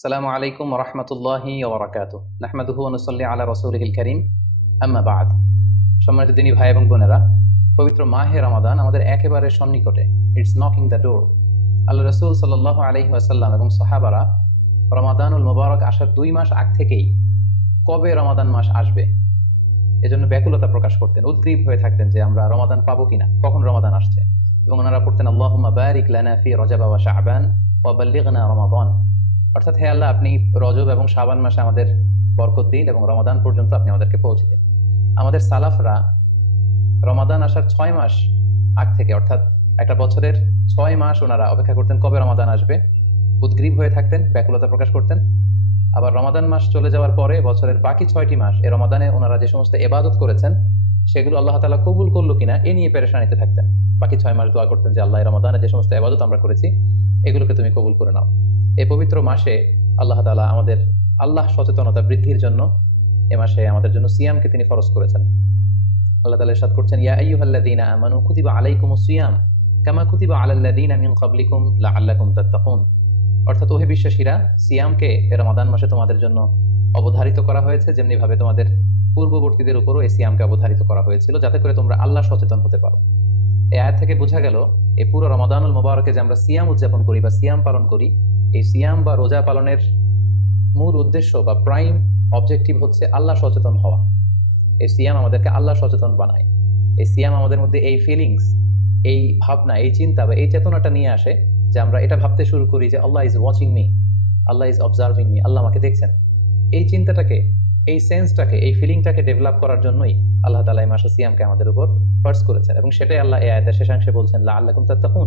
আসসালামু আলাইকুম রহমতুল্লাহি ওবরাকাত নাহমাদুহু অনুসল্লি আলা রসৌলিল করিম। আম্মাবাদ সম্মানিত দিনী ভাই এবং বোনেরা, পবিত্র মাহে রমাদান আমাদের একেবারে সন্নিকটে। It's knocking the door Allah রসুল সাল্লাহ আলহি আসাল্লাম এবং সাহাবারা রমাদানুল মোবারক আসার দুই মাস আগ থেকেই কবে রমাদান মাস আসবে? এজন্য ব্যাকুলতা প্রকাশ করতেন, উদ্গ্রীব হয়ে থাকতেন যে আমরা রমাদান পাবো কিনা, কখন রমাদান আসছে। এবং ওনারা পড়তেন আল্লাহ বারিক লানা ফি রজাবা শাহবান রমাদান। অর্থাৎ হে আল্লাহ, আপনি রজব এবং শাবান মাসে আমাদের বরকত দিন এবং রমাদান পর্যন্ত আপনি আমাদেরকে পৌঁছে দিন। আমাদের সালাফরা রমাদান আসার ছয় মাস আগ থেকে, অর্থাৎ একটা বছরের ছয় মাস ওনারা অপেক্ষা করতেন কবে রমাদান আসবে। উদ্গ্রীব হয়ে থাকতেন, ব্যাকুলতা প্রকাশ করতেন। আবার রমাদান মাস চলে যাওয়ার পরে বছরের বাকি ছয়টি মাস এ রমাদানে ওনারা যে সমস্ত এবাদত করেছেন, সেগুলো আল্লাহ তালা কবুল করল কিনা এ নিয়ে পেরেশানিতে থাকতেন। বাকি ছয় মাস দোয়া করতেন যে, আল্লাহ রমাদানে যে সমস্ত এবাদত আমরা করেছি, এগুলোকে তুমি কবুল করে নাও। এই পবিত্র মাসে আল্লাহ তালা আমাদের আল্লাহ সচেতনতা বৃদ্ধির জন্য এ মাসে আমাদের জন্য সিয়ামকে তিনি ফরজ করেছেন। আল্লাহ তালা করছেন, ইয়া আলাইকুমুস সিয়াম, কামা অর্থাৎ ওহে বিশ্বাসীরা, সিয়ামকে রমাদান মাসে তোমাদের জন্য অবধারিত করা হয়েছে যেমনি ভাবে তোমাদের পূর্ববর্তীদের উপরও এই সিয়ামকে অবধারিত করা হয়েছিল, যাতে করে তোমরা আল্লাহ সচেতন হতে পারো। এই আয়াত থেকে বোঝা গেল, এই পুরো রমাদানুল মোবারকে যে আমরা সিয়াম উদযাপন করি বা সিয়াম পালন করি এই সিয়াম বা রোজা পালনের মূল উদ্দেশ্য বা প্রাইম অবজেক্টিভ হচ্ছে আল্লাহ সচেতন হওয়া। এই সিয়াম আমাদেরকে আল্লাহ সচেতন বানায়। এই সিয়াম আমাদের মধ্যে এই ফিলিংস এই ভাবনা, এই চিন্তা বা এই চেতনাটা নিয়ে আসে যে আমরা এটা ভাবতে শুরু করি যে Allah is watching me Allah is observing me Allah আমাকে দেখছেন। এই চিন্তাটাকে, এই সেন্সটাকে এই ফিলিংটাকে ডেভেলপ করার জন্যই আল্লাহ তালা এই মাসে সিয়ামকে আমাদের উপর ফার্স করেছেন এবং সেটাই আল্লাহ এই আয়তের শেষাংশে বলছেন লা আল্লাহ তখন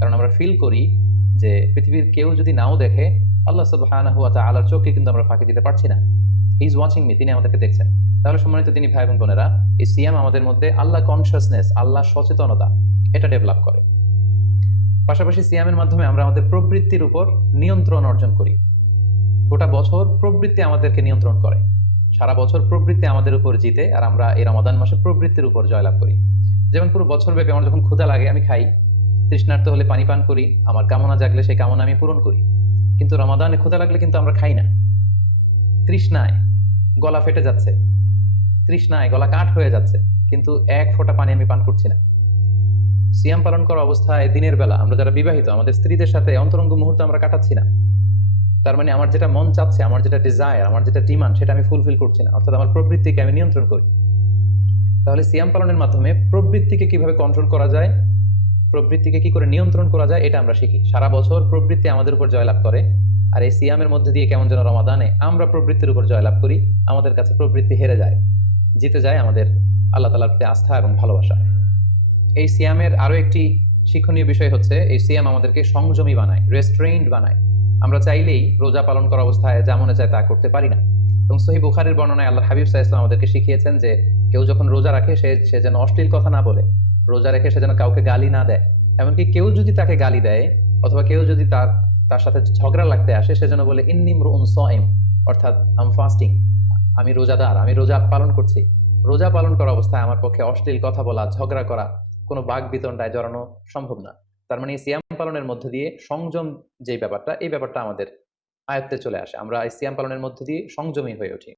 কারণ আমরা ফিল করি যে পৃথিবীর কেউ যদি নাও দেখে, আল্লাহ সুবহানাহু ওয়া তাআলার চোখকে কিন্তু আমরা ফাঁকি দিতে পারছি না। হি ইজ ওয়াচিং মি তিনি আমাদেরকে দেখছেন। তাহলে সম্মানিত তিনি ভাই এবং বোনেরা, এই সিয়াম আমাদের মধ্যে আল্লাহ কনসিয়াসনেস আল্লাহ সচেতনতা, এটা ডেভেলপ করে। পাশাপাশি সিয়ামের মাধ্যমে আমরা আমাদের প্রবৃত্তির উপর নিয়ন্ত্রণ অর্জন করি। গোটা বছর প্রবৃত্তি আমাদেরকে নিয়ন্ত্রণ করে। সারা বছর প্রবৃত্তি আমাদের উপর জিতে, আর আমরা এই রমাদান মাসে প্রবৃত্তির উপর জয়লাভ করি। যেমন পুরো বছর ব্যাপী আমার যখন ক্ষুধা লাগে, আমি খাই। তৃষ্ণার্ত হলে পানি পান করি, আমার কামনা জাগলে সেই কামনা আমি পূরণ করি। কিন্তু রমাদানে ক্ষুধা লাগলে কিন্তু আমরা খাই না। তৃষ্ণায় গলা ফেটে যাচ্ছে। তৃষ্ণায় গলা কাঠ হয়ে যাচ্ছে। কিন্তু এক ফোঁটা পানি আমি পান করছি না। সিয়াম পালন করা অবস্থায় দিনের বেলা আমরা যারা বিবাহিত, আমাদের স্ত্রীদের সাথে অন্তরঙ্গ মুহূর্ত আমরা কাটাচ্ছি না। তার মানে আমার যেটা মন চাচ্ছে, আমার যেটা ডিজায়ার আমার যেটা ডিমান্ড সেটা আমি ফুলফিল করছি না। অর্থাৎ আমার প্রবৃত্তিকে আমি নিয়ন্ত্রণ করি। তাহলে সিয়াম পালনের মাধ্যমে প্রবৃত্তিকে কীভাবে কন্ট্রোল করা যায়? প্রবৃত্তিকে কি করে নিয়ন্ত্রণ করা যায়, এটা আমরা শিখি। সারা বছর প্রবৃত্তি আমাদের উপর জয়লাভ করে, আর এই সিয়ামের মধ্যে দিয়ে কেমন যেন রমাদানে আমরা প্রবৃত্তির উপর জয়লাভ করি, আমাদের কাছে প্রবৃত্তি হেরে যায়, জিতে যায় আমাদের আল্লাহ তালার প্রতি আস্থা এবং ভালোবাসা। এই সিয়ামের আরও একটি শিক্ষণীয় বিষয় হচ্ছে, এই সিয়াম আমাদেরকে সংযমী বানায় রেস্ট্রেইনড বানায়। আমরা চাইলেই রোজা পালন করা অবস্থায় যা মনে চায় তা করতে পারি না। এবং সহি বুখারের বর্ণনায় আল্লাহ হাবিব সাহা ইসলাম আমাদেরকে শিখিয়েছেন যে, কেউ যখন রোজা রাখে, সে সে যেন অশ্লীল কথা না বলে। রোজা রেখে সে যেন কাউকে গালি না দেয়। এমনকি কেউ যদি তাকে গালি দেয়, অথবা কেউ যদি তার তার সাথে ঝগড়া লাগতে আসে, সে যেন বলে ইন্নিম রুম সয়েম অর্থাৎ, আম ফাস্টিং আমি রোজাদার আমি রোজা পালন করছি রোজা পালন করা অবস্থায় আমার পক্ষে অশ্লীল কথা বলা, ঝগড়া করা, কোনো বাঘ বিতণ্ডায় জড়ানো সম্ভব না। তার মানে সিয়াম পালনের মধ্যে দিয়ে সংযম যে ব্যাপারটা, এই ব্যাপারটা আমাদের আয়ত্তে চলে আসে। আমরা সিয়াম পালনের মধ্যে দিয়ে সংযমী হয়ে উঠি।